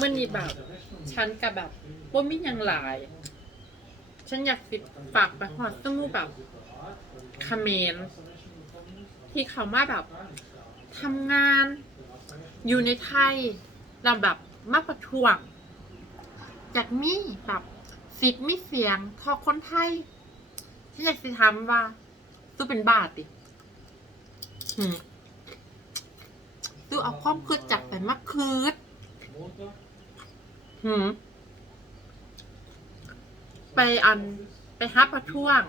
มันนี่แบบ ฉันกับแบบว่ามีหยังหลาย ฉันอยากสิดฝากไปหอดสมูแบบคาเมนที่เขามาแบบทำงานอยู่ในไทยเราแบบมาประท้วงอยากมีแบบสิทธิ์มีเสียงทอคนไทยฉันอยากสิถามว่าตู้เป็นบาทดิหืมูเอาความคืดจากแต่มาคืดหืมไปอันไปหาประท้วง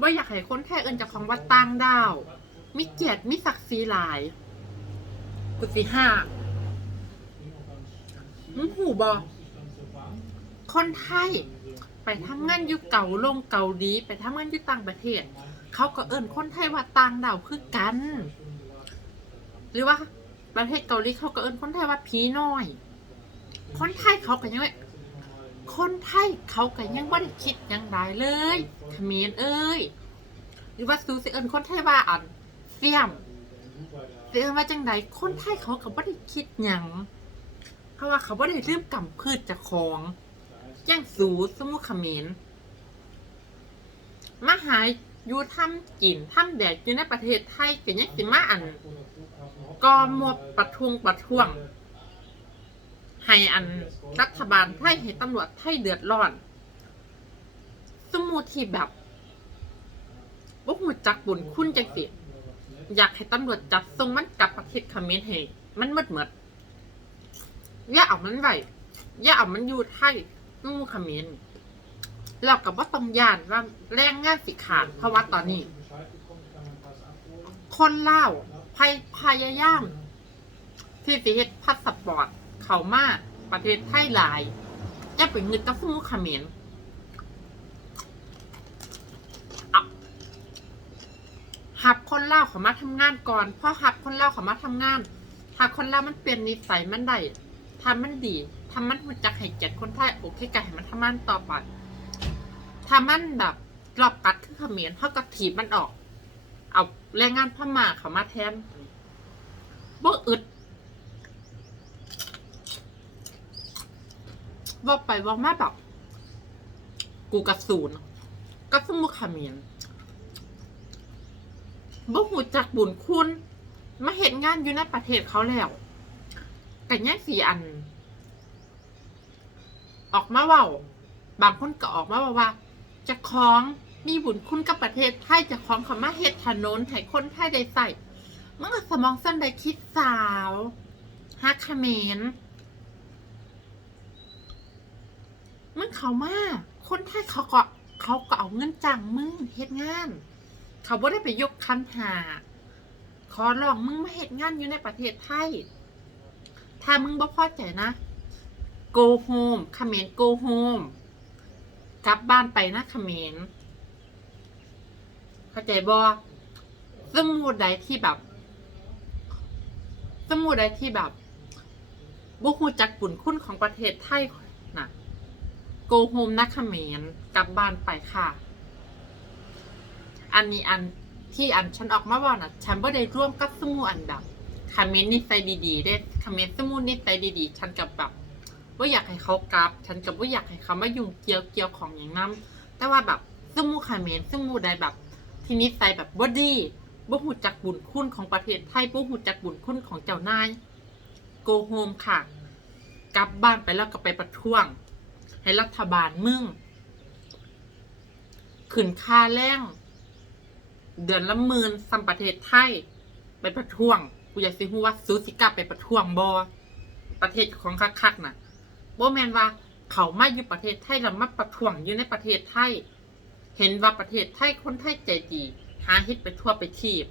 ว่าอยากให้คนไทยเอินจากของวัดต่างดาวมีเกียรติมีศักดิ์ศรีหลาย กุฏิห้ามึงหูบอคนไทย ไปทำงานอยู่เก่าลงเก่าหลีไปทำงานอยู่ต่างประเทศ เขาก็เอินคนไทยว่าต่างดาวคือกัน หรือว่าประเทศเกาหลีเขาก็เอินคนไทยว่าผีน้อย คนไทยเขาก็ยังไงคนไทยเขาก็ยังไม่ได้คิดยังไดเลยเขมรเอ้ยหรือว่าซูสิเอิญคนไทยว่าอันเสี่ยมสิเอิญว่าจังใดคนไทยเขาก็ไม่ได้คิดหยังเพราะว่าเขาไม่ได้เริ่มกำพืชจากของย่างสูสมุเขมรมาหาย อยู่ทำกินทำแดดอยู่ในประเทศไทยก็ยังสิมาอันกอมวประท้วงประท้วง ให้อันรัฐบาลไทยให้ตำรวจไทยเดือดร้อน สมมูที่แบบว่าหูจักบุญคุณจังสิอยากให้ตำรวจจับส่งมันกลับประเทศเขมรให้มันหมดหมดอย่าเอามันไว้อย่าเอามันอยู่ไทยนู่นเขมร เรากับว่าต้องยานว่าแรงงานสิขาดเพราะว่าตอนนี้ คนเล่าพยพยายาม ที่สิเฮ็ดพาสปอร์ต เขามาประเทศไทยหลายจะไปเงินกับสมุขเขมรหับคนเล่าเขามาทำงานก่อนพราะหับคนเล่าเขามาทำงาน ถ้าคนเล่ามันเปลี่ยนนิสัยมันได้ทำมันดีทำมันรู้จักให้เกียรติคนไทยโอเคกันให้มันทำมันต่อไป ถ้ามันแบบกรอบกัดคือเขมรเขาก็ถีบมันออก เอาแรงงานพม่าเขามาแทนบ่อึดว่าไปว่ามาแบบกูกระสูนก็สมุขเมียนบ่หูจักบุญคุณ มาเห็นงานอยู่ในประเทศเขาแล้วแต่แง่สี่อัน ออกมาเว่า บางคนก็ออกมาว่าว่า จะคล้องมีบุญคุณกับประเทศไทยจะคล้องขามาเฮ็ดถนนให้คนไทยได้ใส่มันก็สมองสั้นได้คิดสาวฮักเขมรมันเขามาคนไทยเขาก็เขาก็เอาเงินจ้างมึงเฮ็ดงาน เขาบ่ได้ไปยกคันหาขอร้องมึงมาเฮ็ดงานอยู่ในประเทศไทย ถ้ามึงบ่พอใจนะ go home เขมร go home กลับบ้านไปนะเขมรเข้าใจบ่สมมุติใดที่แบบ สมมุติใดที่แบบบ่ฮู้จักบุญคุณของประเทศไทยนะโกโฮมนะเขมรกลับบ้านไปค่ะ อันนี้อันที่อันฉันออกมาว่านะฉันไม่ได้ร่วมกับสมูอันดับคอมเมนนิสัยดีๆเด้คอมเมนสมูนิสัยดีๆ ฉันกับแบบ ว่าอยากให้เขากลับ ฉันกับว่าอยากให้เขามายุ่งเกี่ยวเกี่ยวของอย่างนั้นแต่ว่าแบบสมูคอมเมนต์สมูใดแบบที่นิสัยแบบบอดี้บ่หูจักบุญคุณของประเทศไทยบ่หูจักบุญคุณของเจ้านายโกโฮมค่ะ กลับบ้านไปแล้วก็ไปประท้วง ให้รัฐบาลมึงขึ้นค่าแรงเดือนละหมื่นสัมประเทศไทย ไปประท้วง กูอยากสิฮู้ว่าซูสิกลับไปประท้วงบอประเทศของคักๆน่ะ บ่แมนว่าเขามาอยู่ประเทศไทยแล้วมาประท้วงอยู่ในประเทศไทย เห็นว่าประเทศไทยคนไทยใจดีหาเฮ็ดไปทั่วไปทีบ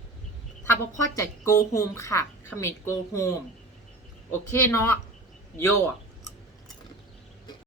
ถ้าบ่พอใจโกโฮมค่ะคอมเมนต์โกโฮมโอเคเนาะโย